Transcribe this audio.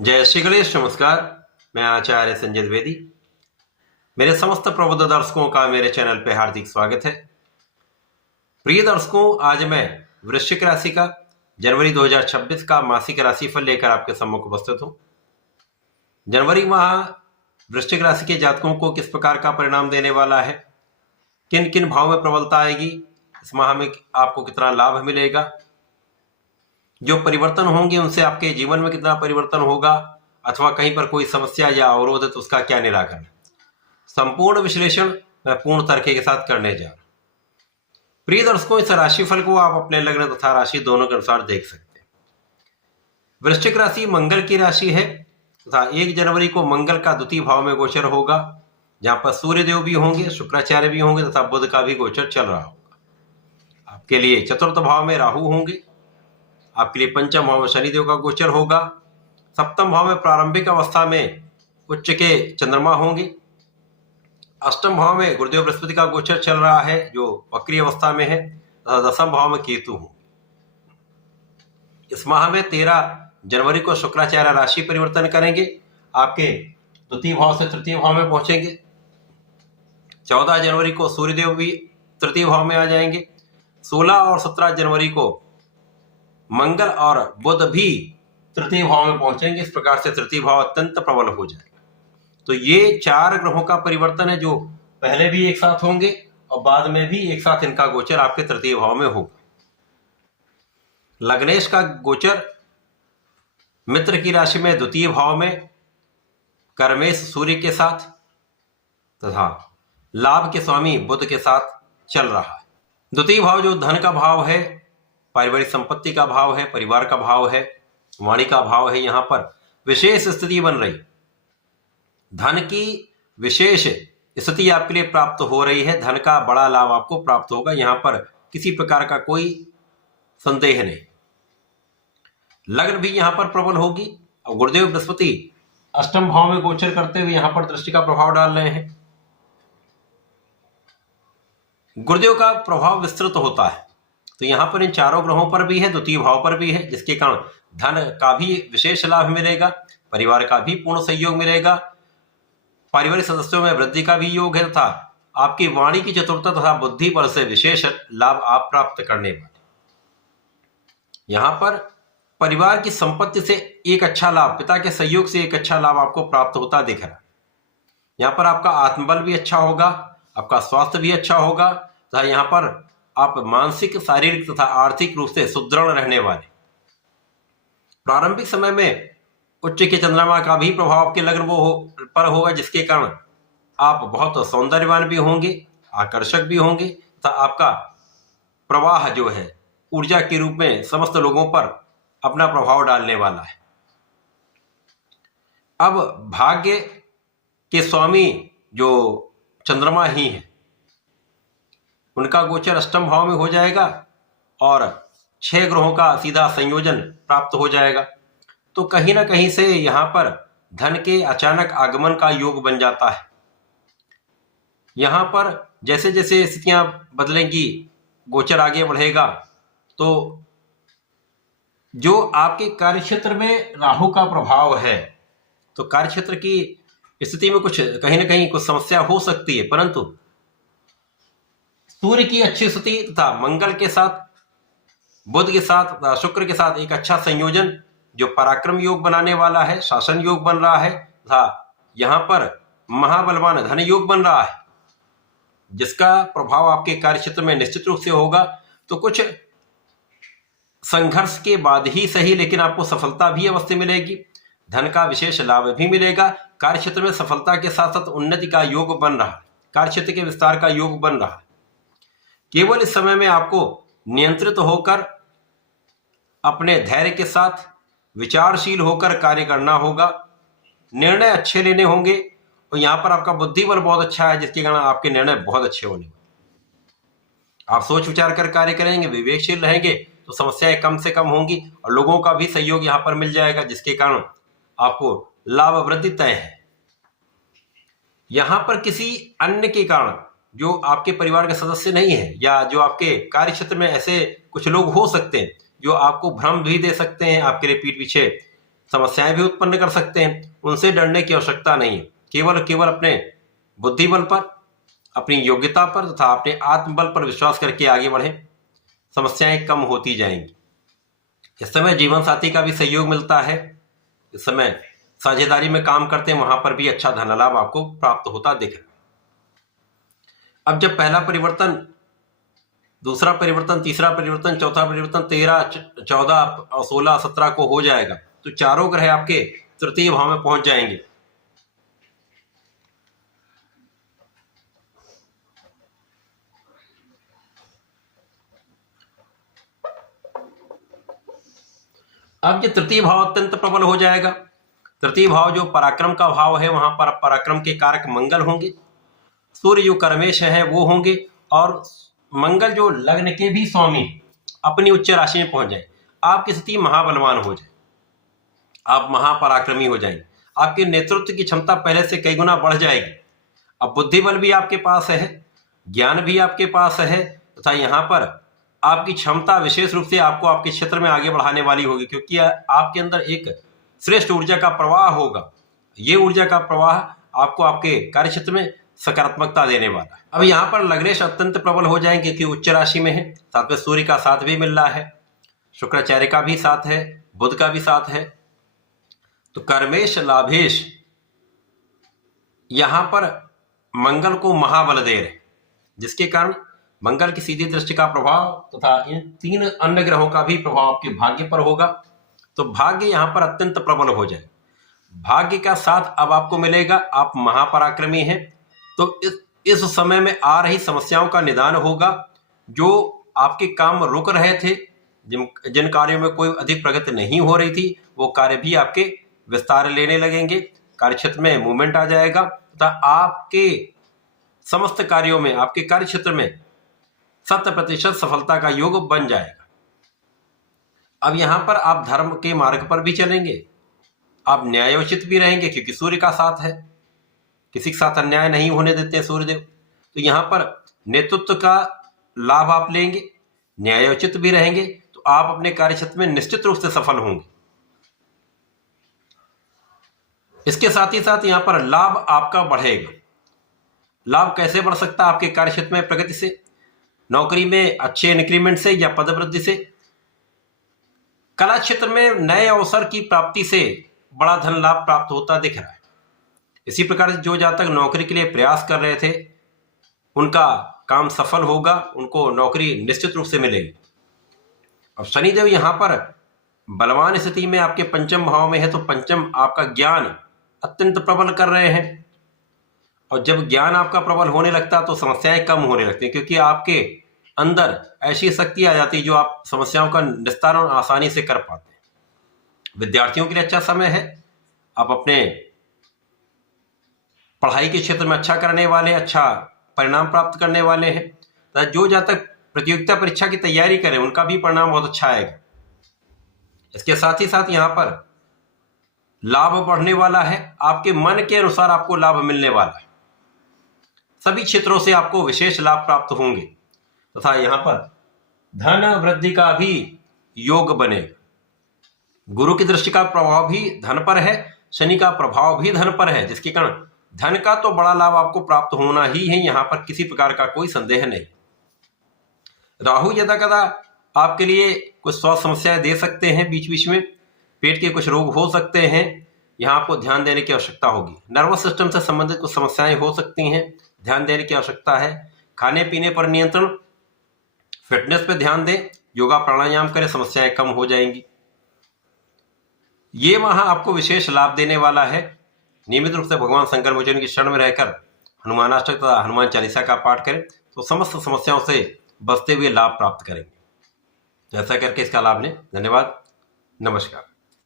जय श्री गणेश। नमस्कार, मैं आचार्य संजय द्विवेदी। मेरे समस्त प्रबुद्ध दर्शकों का मेरे चैनल पे हार्दिक स्वागत है। प्रिय दर्शकों, आज मैं वृश्चिक राशि का जनवरी 2026 का मासिक राशिफल लेकर आपके सम्मुख उपस्थित हूँ। जनवरी माह वृश्चिक राशि के जातकों को किस प्रकार का परिणाम देने वाला है, किन किन भाव में प्रबलता आएगी, इस माह में आपको कितना लाभ मिलेगा, जो परिवर्तन होंगे उनसे आपके जीवन में कितना परिवर्तन होगा, अथवा कहीं पर कोई समस्या या अवरोध है तो उसका क्या निराकरण, संपूर्ण विश्लेषण मैं पूर्ण तरीके के साथ करने जा रहा हूं। प्रिय दर्शकों, इस राशिफल को आप अपने लग्न तथा राशि दोनों के अनुसार देख सकते हैं। वृश्चिक राशि मंगल की राशि है तथा 1 जनवरी को मंगल का द्वितीय भाव में गोचर होगा, जहां पर सूर्यदेव भी होंगे, शुक्राचार्य भी होंगे तथा बुध का भी गोचर चल रहा होगा। आपके लिए चतुर्थ भाव में राहु होंगे, आपके लिए पंचम भाव में शनिदेव का गोचर होगा, सप्तम भाव में प्रारंभिक अवस्था में उच्च के चंद्रमा होंगे, अष्टम भाव में गुरुदेव बृहस्पति का गोचर चल रहा है जो वक्री अवस्था में है, तथा दसम भाव में केतु होंगे। इस माह में 13 जनवरी को शुक्राचार्य राशि परिवर्तन करेंगे, आपके द्वितीय भाव से तृतीय भाव में पहुंचेंगे। 14 जनवरी को सूर्यदेव भी तृतीय भाव में आ जाएंगे। 16 और 17 जनवरी को मंगल और बुध भी तृतीय भाव में पहुंचेंगे। इस प्रकार से तृतीय भाव अत्यंत प्रबल हो जाएगा। तो ये 4 ग्रहों का परिवर्तन है जो पहले भी एक साथ होंगे और बाद में भी एक साथ इनका गोचर आपके तृतीय भाव में होगा। लग्नेश का गोचर मित्र की राशि में द्वितीय भाव में कर्मेश सूर्य के साथ तथा लाभ के स्वामी बुध के साथ चल रहा है। द्वितीय भाव जो धन का भाव है, पारिवारिक संपत्ति का भाव है, परिवार का भाव है, वाणी का भाव है, यहां पर विशेष स्थिति बन रही, धन की विशेष स्थिति आपके लिए प्राप्त हो रही है। धन का बड़ा लाभ आपको प्राप्त होगा, यहां पर किसी प्रकार का कोई संदेह नहीं। लग्न भी यहां पर प्रबल होगी और गुरुदेव बृहस्पति अष्टम भाव में गोचर करते हुए यहां पर दृष्टि का प्रभाव डाल रहे हैं। गुरुदेव का प्रभाव विस्तृत होता है, तो यहां पर इन 4 ग्रहों पर भी है, द्वितीय भाव पर भी है, जिसके कारण धन का भी विशेष लाभ मिलेगा, परिवार का भी पूर्ण सहयोग मिलेगा, पारिवारिक सदस्यों में वृद्धि का भी योग है तथा आपकी वाणी की चतुरता तथा बुद्धि बल से विशेष लाभ आप प्राप्त करने वाले। यहां पर परिवार की संपत्ति से एक अच्छा लाभ, पिता के सहयोग से एक अच्छा लाभ आपको प्राप्त होता दिख रहा है। यहां पर आपका आत्मबल भी अच्छा होगा, आपका स्वास्थ्य भी अच्छा होगा तथा यहां पर आप मानसिक, शारीरिक तथा आर्थिक रूप से सुदृढ़ रहने वाले। प्रारंभिक समय में उच्च के चंद्रमा का भी प्रभाव आपके लग्न पर होगा, जिसके कारण आप बहुत सौंदर्यवान भी होंगे, आकर्षक भी होंगे तथा आपका प्रवाह जो है ऊर्जा के रूप में समस्त लोगों पर अपना प्रभाव डालने वाला है। अब भाग्य के स्वामी जो चंद्रमा ही है, उनका गोचर अष्टम भाव में हो जाएगा और 6 ग्रहों का सीधा संयोजन प्राप्त हो जाएगा। तो कहीं ना कहीं से यहां पर धन के अचानक आगमन का योग बन जाता है। यहां पर जैसे जैसे स्थितियां बदलेंगी, गोचर आगे बढ़ेगा, तो जो आपके कार्यक्षेत्र में राहु का प्रभाव है, तो कार्यक्षेत्र की स्थिति में कुछ कहीं ना कहीं कुछ समस्या हो सकती है, परंतु सूर्य की अच्छी स्थिति तथा मंगल के साथ, बुध के साथ, शुक्र के साथ एक अच्छा संयोजन जो पराक्रम योग बनाने वाला है, शासन योग बन रहा है तथा यहां पर महाबलवान धन योग बन रहा है, जिसका प्रभाव आपके कार्यक्षेत्र में निश्चित रूप से होगा। तो कुछ संघर्ष के बाद ही सही, लेकिन आपको सफलता भी अवश्य मिलेगी, धन का विशेष लाभ भी मिलेगा। कार्यक्षेत्र में सफलता के साथ साथ उन्नति का योग बन रहा है, कार्यक्षेत्र के विस्तार का योग बन रहा है। केवल इस समय में आपको नियंत्रित होकर अपने धैर्य के साथ विचारशील होकर कार्य करना होगा, निर्णय अच्छे लेने होंगे और यहां पर आपका बुद्धि बल बहुत अच्छा है, जिसके कारण आपके निर्णय बहुत अच्छे होने वाले। आप सोच विचार कर कार्य करेंगे, विवेकशील रहेंगे तो समस्याएं कम से कम होंगी और लोगों का भी सहयोग यहां पर मिल जाएगा, जिसके कारण आपको लाभ वृद्धि तय है। यहां पर किसी अन्य के कारण जो आपके परिवार के सदस्य नहीं है या जो आपके कार्य क्षेत्र में ऐसे कुछ लोग हो सकते हैं जो आपको भ्रम भी दे सकते हैं, आपके लिए पीठ पीछे समस्याएं भी उत्पन्न कर सकते हैं। उनसे डरने की आवश्यकता नहीं है। केवल अपने बुद्धि बल पर, अपनी योग्यता पर तथा अपने आत्मबल पर विश्वास करके आगे बढ़ें। समस्याएं कम होती जाएंगी। इस समय जीवन साथी का भी सहयोग मिलता है। इस समय साझेदारी में काम करते हैं, वहां पर भी अच्छा धन लाभ आपको प्राप्त होता दिख रहा है। अब जब पहला परिवर्तन, दूसरा परिवर्तन, तीसरा परिवर्तन, चौथा परिवर्तन 13, 14, 16, 17 को हो जाएगा तो चारों ग्रह आपके तृतीय भाव में पहुंच जाएंगे। अब ये तृतीय भाव अत्यंत प्रबल हो जाएगा। तृतीय भाव जो पराक्रम का भाव है, वहां पर पराक्रम के कारक मंगल होंगे। सूर्य जो कर्मेश है वो होंगे, और मंगल जो लग्न के भी स्वामी अपनी उच्च राशि में पहुंच जाए। आपकी स्थिति महाबलवान हो जाए, आप महापराक्रमी हो जाएंगे। आपके नेतृत्व की क्षमता पहले से कई गुना बढ़ जाएगी। अब बुद्धि बल भी आपके पास है, ज्ञान भी आपके पास है, तथा यहाँ पर आपकी क्षमता विशेष रूप से आपको आपके क्षेत्र में आगे बढ़ाने वाली होगी, क्योंकि आपके अंदर एक श्रेष्ठ ऊर्जा का प्रवाह होगा। ये ऊर्जा का प्रवाह आपको आपके कार्य क्षेत्र में सकारात्मकता देने वाला है। अब यहाँ पर लग्नेश अत्यंत प्रबल हो जाएंगे क्योंकि उच्च राशि में है, साथ में सूर्य का साथ भी मिल रहा है, शुक्राचार्य का भी साथ है, बुध का भी साथ है। तो कर्मेश लाभेश यहाँ पर मंगल को महाबल दे रहे, जिसके कारण मंगल की सीधी दृष्टि का प्रभाव तथा इन 3 अन्य ग्रहों का भी प्रभाव आपके भाग्य पर होगा। तो भाग्य यहाँ पर अत्यंत प्रबल हो जाए। भाग्य का साथ अब आपको मिलेगा, आप महापराक्रमी हैं। तो इस समय में आ रही समस्याओं का निदान होगा। जो आपके काम रुक रहे थे, जिन कार्यों में कोई अधिक प्रगति नहीं हो रही थी, वो कार्य भी आपके विस्तार लेने लगेंगे। कार्य क्षेत्र में मूवमेंट आ जाएगा तथा आपके समस्त कार्यों में, आपके कार्य क्षेत्र में 100% सफलता का योग बन जाएगा। अब यहां पर आप धर्म के मार्ग पर भी चलेंगे, आप न्यायोचित भी रहेंगे क्योंकि सूर्य का साथ है, किसी के साथ अन्याय नहीं होने देते हैं सूर्यदेव। तो यहां पर नेतृत्व का लाभ आप लेंगे, न्यायोचित भी रहेंगे, तो आप अपने कार्य क्षेत्र में निश्चित रूप से सफल होंगे। इसके साथ ही साथ यहां पर लाभ आपका बढ़ेगा। लाभ कैसे बढ़ सकता है? आपके कार्य क्षेत्र में प्रगति से, नौकरी में अच्छे इंक्रीमेंट से या पदवृद्धि से, कला क्षेत्र में नए अवसर की प्राप्ति से बड़ा धन लाभ प्राप्त होता दिख रहा है। इसी प्रकार से जो जातक नौकरी के लिए प्रयास कर रहे थे, उनका काम सफल होगा, उनको नौकरी निश्चित रूप से मिलेगी। अब शनिदेव यहाँ पर बलवान स्थिति में आपके पंचम भाव में है, तो पंचम आपका ज्ञान अत्यंत प्रबल कर रहे हैं। और जब ज्ञान आपका प्रबल होने लगता है तो समस्याएं कम होने लगती हैं, क्योंकि आपके अंदर ऐसी शक्ति आ जाती है जो आप समस्याओं का निस्तारण आसानी से कर पाते हैं। विद्यार्थियों के लिए अच्छा समय है, आप अपने पढ़ाई के क्षेत्र में अच्छा करने वाले, अच्छा परिणाम प्राप्त करने वाले हैं। तो जो जातक प्रतियोगिता परीक्षा की तैयारी करें, उनका भी परिणाम बहुत अच्छा आएगा। इसके साथ ही साथ यहाँ पर लाभ बढ़ने वाला है, आपके मन के अनुसार आपको लाभ मिलने वाला है। सभी क्षेत्रों से आपको विशेष लाभ प्राप्त होंगे तथा यहाँ पर धन वृद्धि का भी योग बनेगा। गुरु की दृष्टि का प्रभाव भी धन पर है, शनि का प्रभाव भी धन पर है, जिसके कारण धन का तो बड़ा लाभ आपको प्राप्त होना ही है, यहाँ पर किसी प्रकार का कोई संदेह नहीं। राहु यदा कदा आपके लिए कुछ स्वास्थ्य समस्याएं दे सकते हैं, बीच बीच में पेट के कुछ रोग हो सकते हैं, यहाँ आपको ध्यान देने की आवश्यकता होगी। नर्वस सिस्टम से संबंधित कुछ समस्याएं हो सकती हैं, ध्यान देने की आवश्यकता है। खाने पीने पर नियंत्रण, फिटनेस पर ध्यान दें, योगा प्राणायाम करें, समस्याएं कम हो जाएंगी। ये माह आपको विशेष लाभ देने वाला है। नियमित रूप से भगवान शंकर मोचन की शरण में रहकर हनुमानाष्टक तथा हनुमान चालीसा का पाठ करें तो समस्त समस्याओं से बचते हुए लाभ प्राप्त करेंगे। ऐसा करके इसका लाभ लें। धन्यवाद, नमस्कार।